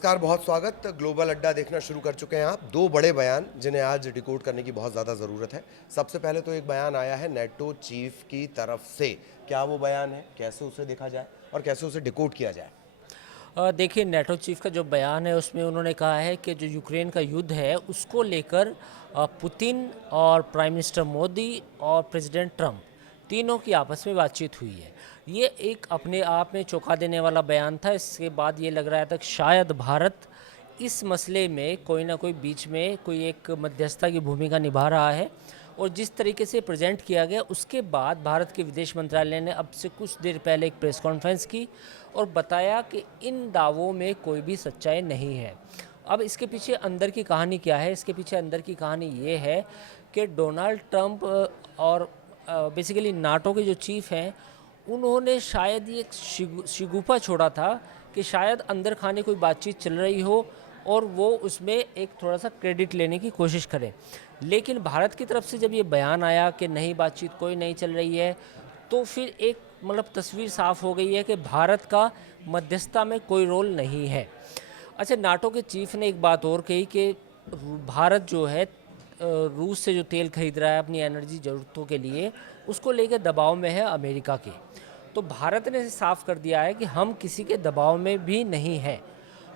नमस्कार, बहुत स्वागत। ग्लोबल अड्डा देखना शुरू कर चुके हैं आप। दो बड़े बयान जिन्हें आज डिकोड करने की बहुत ज़्यादा ज़रूरत है। सबसे पहले तो एक बयान आया है नेटो चीफ की तरफ से। क्या वो बयान है, कैसे उसे देखा जाए और कैसे उसे डिकोड किया जाए? देखिए, नेटो चीफ का जो बयान है उसमें उन्होंने कहा है कि जो यूक्रेन का युद्ध है उसको लेकर पुतिन और प्राइम मिनिस्टर मोदी और प्रेसिडेंट ट्रम्प तीनों की आपस में बातचीत हुई है। ये एक अपने आप में चौंका देने वाला बयान था। इसके बाद ये लग रहा था कि शायद भारत इस मसले में कोई ना कोई बीच में कोई एक मध्यस्थता की भूमिका निभा रहा है। और जिस तरीके से प्रेजेंट किया गया उसके बाद भारत के विदेश मंत्रालय ने अब से कुछ देर पहले एक प्रेस कॉन्फ्रेंस की और बताया कि इन दावों में कोई भी सच्चाई नहीं है। अब इसके पीछे अंदर की कहानी क्या है? इसके पीछे अंदर की कहानी ये है कि डोनाल्ड ट्रंप और बेसिकली नाटो के जो चीफ हैं उन्होंने शायद ये एक शिगुफा छोड़ा था कि शायद अंदर खाने कोई बातचीत चल रही हो और वो उसमें एक थोड़ा सा क्रेडिट लेने की कोशिश करें। लेकिन भारत की तरफ से जब ये बयान आया कि नहीं, बातचीत कोई नहीं चल रही है, तो फिर एक तस्वीर साफ हो गई है कि भारत का मध्यस्थता में कोई रोल नहीं है। अच्छा, नाटो के चीफ ने एक बात और कही कि भारत जो है रूस से जो तेल खरीद रहा है अपनी एनर्जी ज़रूरतों के लिए, उसको लेकर दबाव में है अमेरिका के। तो भारत ने साफ कर दिया है कि हम किसी के दबाव में भी नहीं हैं।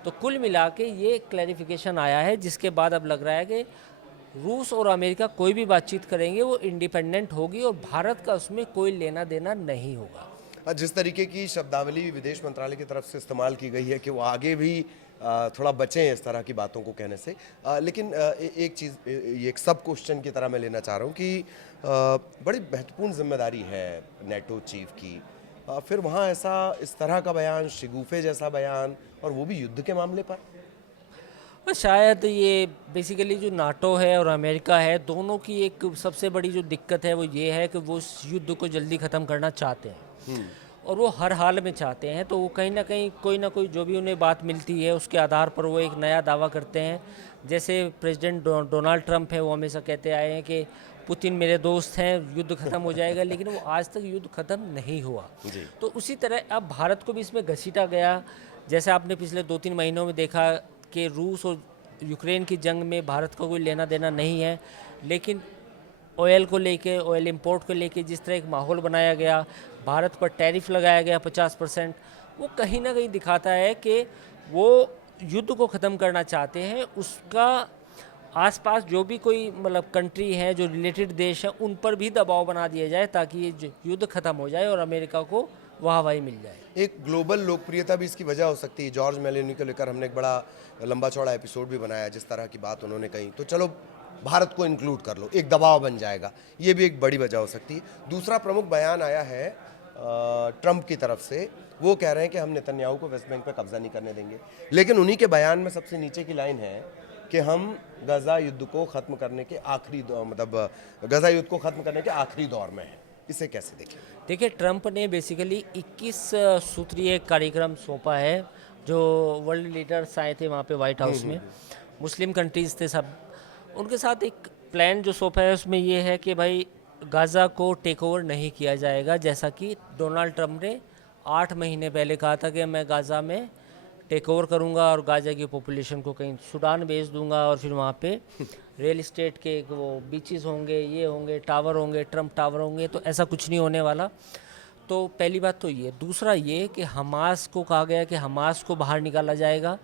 तो कुल मिला के ये क्लैरिफिकेशन आया है, जिसके बाद अब लग रहा है कि रूस और अमेरिका कोई भी बातचीत करेंगे वो इंडिपेंडेंट होगी और भारत का उसमें कोई लेना देना नहीं होगा। जिस तरीके की शब्दावली विदेश मंत्रालय की तरफ से इस्तेमाल की गई है कि वो आगे भी थोड़ा बचें इस तरह की बातों को कहने से। लेकिन एक चीज़, ये एक सब क्वेश्चन की तरह मैं लेना चाह रहा हूँ कि बड़ी महत्वपूर्ण जिम्मेदारी है नेटो चीफ की। फिर वहाँ ऐसा इस तरह का बयान, शिगुफे जैसा बयान, और वो भी युद्ध के मामले पर। और शायद ये बेसिकली जो नाटो है और अमेरिका है, दोनों की एक सबसे बड़ी जो दिक्कत है वो ये है कि वो इस युद्ध को जल्दी ख़त्म करना चाहते हैं और वो हर हाल में चाहते हैं। तो वो कहीं ना कहीं कोई ना कोई जो भी उन्हें बात मिलती है उसके आधार पर वो एक नया दावा करते हैं। जैसे प्रेसिडेंट डोनाल्ड ट्रंप है, वो हमेशा कहते आए हैं कि पुतिन मेरे दोस्त हैं, युद्ध ख़त्म हो जाएगा, लेकिन वो आज तक युद्ध ख़त्म नहीं हुआ। जी। तो उसी तरह अब भारत को भी इसमें घसीटा गया। जैसे आपने पिछले 2-3 महीनों में देखा कि रूस और यूक्रेन की जंग में भारत का कोई लेना देना नहीं है, लेकिन ऑयल को लेके, ऑयल इंपोर्ट को लेके जिस तरह एक माहौल बनाया गया, भारत पर टैरिफ लगाया गया 50%, वो कहीं ना कहीं दिखाता है कि वो युद्ध को ख़त्म करना चाहते हैं। उसका आसपास जो भी कोई कंट्री है, जो रिलेटेड देश है, उन पर भी दबाव बना दिया जाए ताकि ये युद्ध ख़त्म हो जाए और अमेरिका को वाहवाही मिल जाए। एक ग्लोबल लोकप्रियता भी इसकी वजह हो सकती है। जॉर्ज मेलोनी को लेकर हमने एक बड़ा लंबा चौड़ा एपिसोड भी बनाया, जिस तरह की बात उन्होंने कही। तो चलो, भारत को इंक्लूड कर लो, एक दबाव बन जाएगा, ये भी एक बड़ी वजह हो सकती है। दूसरा प्रमुख बयान आया है ट्रंप की तरफ से। वो कह रहे हैं कि हम नेतन्याहू को वेस्ट बैंक पे कब्जा नहीं करने देंगे, लेकिन उन्हीं के बयान में सबसे नीचे की लाइन है कि हम गजा युद्ध को खत्म करने के आखिरी गजा युद्ध को खत्म करने के आखिरी दौर में हैं। इसे कैसे देखें? देखिए, ट्रंप ने बेसिकली 21 सूत्रीय कार्यक्रम सौंपा है। जो वर्ल्ड लीडर्स आए थे वहाँ पे वाइट हाउस में, मुस्लिम कंट्रीज़ थे सब, उनके साथ एक प्लान जो सौंपा है उसमें ये है कि भाई गाज़ा को टेक ओवर नहीं किया जाएगा, जैसा कि डोनाल्ड ट्रंप ने 8 महीने पहले कहा था कि मैं गाज़ा में टेक ओवर करूँगा और गाज़ा की पॉपुलेशन को कहीं सूडान भेज दूंगा और फिर वहाँ पे रियल इस्टेट के वो बीचेस होंगे, ये होंगे, टावर होंगे, ट्रंप टावर होंगे। तो ऐसा कुछ नहीं होने वाला। तो पहली बात तो ये। दूसरा ये कि हमास को कहा गया कि हमास को बाहर निकाला जाएगा।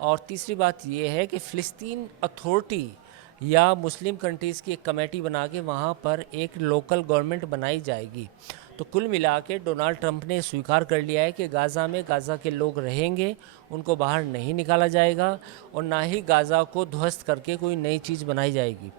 और तीसरी बात ये है कि फ़िलिस्तीन अथॉरिटी या मुस्लिम कंट्रीज़ की एक कमेटी बना के वहाँ पर एक लोकल गवर्नमेंट बनाई जाएगी। तो कुल मिला के डोनाल्ड ट्रंप ने स्वीकार कर लिया है कि गाज़ा में गाज़ा के लोग रहेंगे, उनको बाहर नहीं निकाला जाएगा और ना ही गाज़ा को ध्वस्त करके कोई नई चीज़ बनाई जाएगी।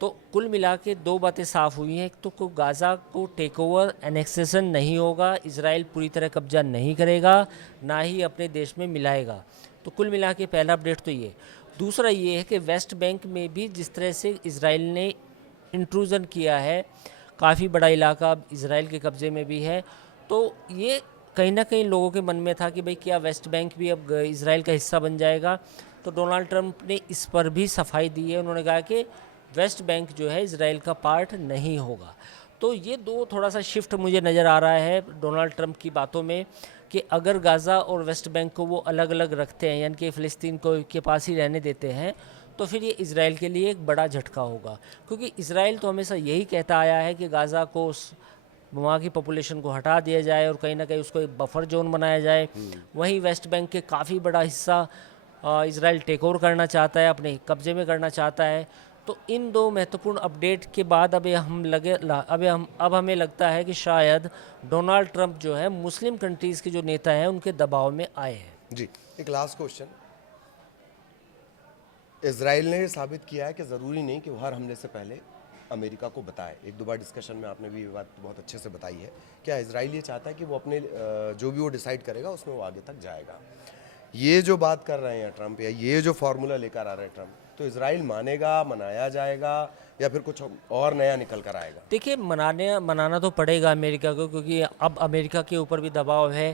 तो कुल मिला के दो बातें साफ़ हुई हैं। एक तो गाज़ा को टेक ओवर, एनेक्सेशन नहीं होगा, इजराइल पूरी तरह कब्जा नहीं करेगा, ना ही अपने देश में मिलाएगा। तो कुल मिला के पहला अपडेट तो ये। दूसरा ये है कि वेस्ट बैंक में भी जिस तरह से इजराइल ने इंट्रूजन किया है, काफ़ी बड़ा इलाका अब इजराइल के कब्ज़े में भी है। तो ये कहीं ना कहीं लोगों के मन में था कि भाई क्या वेस्ट बैंक भी अब इजराइल का हिस्सा बन जाएगा। तो डोनाल्ड ट्रंप ने इस पर भी सफाई दी है। उन्होंने कहा कि वेस्ट बैंक जो है इजराइल का पार्ट नहीं होगा। तो ये दो थोड़ा सा शिफ्ट मुझे नज़र आ रहा है डोनाल्ड ट्रंप की बातों में। कि अगर गाज़ा और वेस्ट बैंक को वो अलग अलग रखते हैं, यानी कि फ़िलिस्तीन को के पास ही रहने देते हैं, तो फिर ये इज़राइल के लिए एक बड़ा झटका होगा। क्योंकि इज़राइल तो हमेशा यही कहता आया है कि गाज़ा को वहाँ की पॉपुलेशन को हटा दिया जाए और कहीं ना कहीं उसको एक बफर जोन बनाया जाए। वहीं वेस्ट बैंक के काफ़ी बड़ा हिस्सा इज़राइल टेक ओवर करना चाहता है, अपने कब्जे में करना चाहता है। तो इन दो महत्वपूर्ण अपडेट के बाद अब हमें लगता है कि शायद डोनाल्ड ट्रंप जो है मुस्लिम कंट्रीज़ के जो नेता हैं उनके दबाव में आए हैं। जी, एक लास्ट क्वेश्चन, इजराइल ने साबित किया है कि ज़रूरी नहीं कि वो हर हमले से पहले अमेरिका को बताए। एक दो बार डिस्कशन में आपने भी ये बात बहुत अच्छे से बताई है। क्या इजराइल ये चाहता है कि वो अपने जो भी वो डिसाइड करेगा उसमें वो आगे तक जाएगा? ये जो बात कर रहे हैं ट्रंप, या ये जो फार्मूला लेकर आ रहे हैं ट्रंप, तो इजराइल मानेगा, मनाया जाएगा, या फिर कुछ और नया निकल कर आएगा? देखिए, मनाना तो पड़ेगा अमेरिका को, क्योंकि अब अमेरिका के ऊपर भी दबाव है।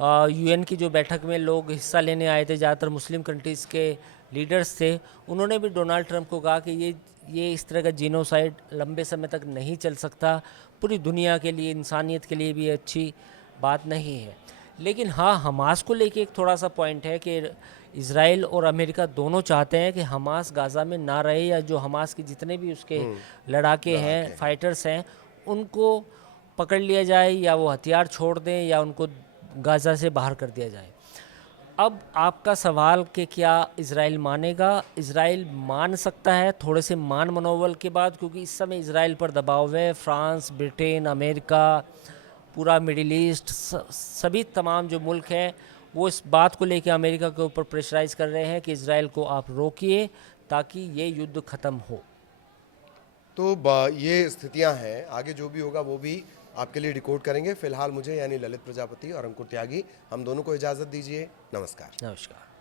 यूएन की जो बैठक में लोग हिस्सा लेने आए थे, ज़्यादातर मुस्लिम कंट्रीज़ के लीडर्स थे, उन्होंने भी डोनाल्ड ट्रंप को कहा कि ये इस तरह का जीनोसाइड लंबे समय तक नहीं चल सकता, पूरी दुनिया के लिए, इंसानियत के लिए भी अच्छी बात नहीं है। लेकिन हाँ, हमास को लेके एक थोड़ा सा पॉइंट है कि इज़राइल और अमेरिका दोनों चाहते हैं कि हमास गाज़ा में ना रहे, या जो हमास के जितने भी उसके लड़ाके हैं, फाइटर्स हैं, उनको पकड़ लिया जाए, या वो हथियार छोड़ दें, या उनको गाज़ा से बाहर कर दिया जाए। अब आपका सवाल कि क्या इज़राइल मानेगा? इज़राइल मान सकता है थोड़े से मान मनोबल के बाद, क्योंकि इस समय इज़राइल पर दबाव है। फ्रांस, ब्रिटेन, अमेरिका, पूरा मिडिल ईस्ट, सभी तमाम जो मुल्क हैं वो इस बात को लेकर अमेरिका के ऊपर प्रेशराइज़ कर रहे हैं कि इज़राइल को आप रोकिए ताकि ये युद्ध ख़त्म हो। तो ये स्थितियां हैं, आगे जो भी होगा वो भी आपके लिए रिकॉर्ड करेंगे। फिलहाल मुझे यानी ललित प्रजापति और अंकुर त्यागी, हम दोनों को इजाज़त दीजिए। नमस्कार। नमस्कार।